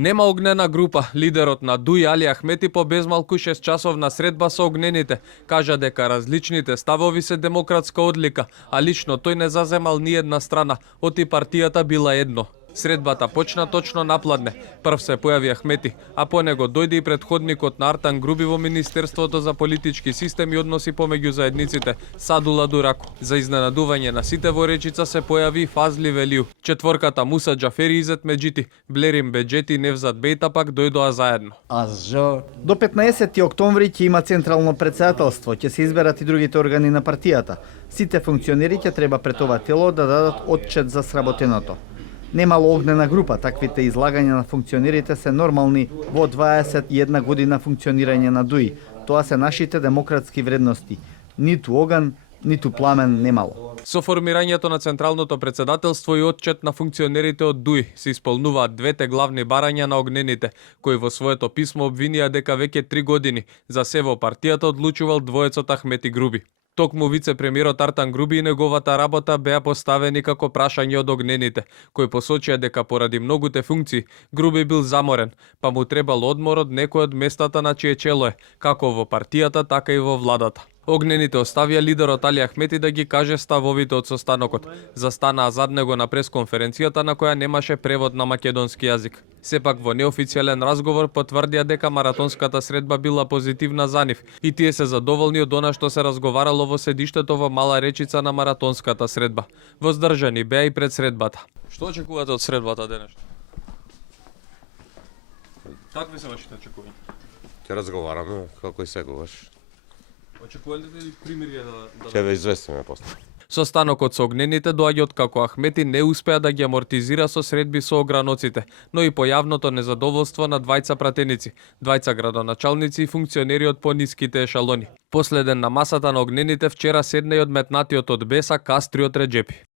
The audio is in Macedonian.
Нема огнена група. Лидерот на ДУИ Али Ахмети по безмалку 6 часовна средба со огнените кажа дека различните ставови се демократска одлика, а лично тој не заземал ни една страна, оти партијата била едно. Средбата почна точно напладне. Прв се појави Ахмети, а по него дојде и предходникот на Артан Груби во Министерството за политички систем и односи помеѓу заедниците, Садула Дурако. За изненадување на сите во речица се појави Фазли Велиу. Четворката Муса Џафери и Изет Меджити, Блерим Беџети и Невзат Бејта пак дојдоа заедно. До 15 октомври ќе има централно председателство, ќе се изберат и другите органи на партијата. Сите функционери ќе треба пред ова тело да дадат отчет за сработеното. Немало огнена група, таквите излагања на функционерите се нормални во 21 година функционирање на ДУИ. Тоа се нашите демократски вредности. Ниту оган, ниту пламен немало. Со формирањето на Централното председателство и отчет на функционерите од ДУИ се исполнуваат двете главни барања на огнените, кои во своето писмо обвинија дека веќе 3 години за се во партијата одлучувал двоецот Ахмети Груби. Токму вице-премиерот Артан Груби и неговата работа беа поставени како прашање од огнените, кои посочија дека поради многуте функции Груби бил заморен, па му требал одмор од некој од местата на чие чело е, како во партијата, така и во владата. Огнените оставија лидерот Али Ахмети да ги каже ставовите од состанокот. Застанаа зад него на пресконференцијата на која немаше превод на македонски јазик. Сепак во неофицијален разговор потврдија дека маратонската средба била позитивна за нив и тие се задоволни од она што се разговарало во седиштето во Мала Речица на маратонската средба. Воздржани беа и пред средбата. Што очекувате од средбата денес? Какви се вашите очекувања? Ќе разговараме како и секогаш. Очекувате ли примирие да Ќе ве известиме после. Состанокот со огнените доаѓа од како Ахмети не успеа да ги амортизира со средби со ограноците, но и појавното незадоволство на двајца пратеници, двајца градоначалници и функционери од пониските ешалони. Последен на масата на огнените вчера седна и одметнатиот од Беса Кастриот Реџепи.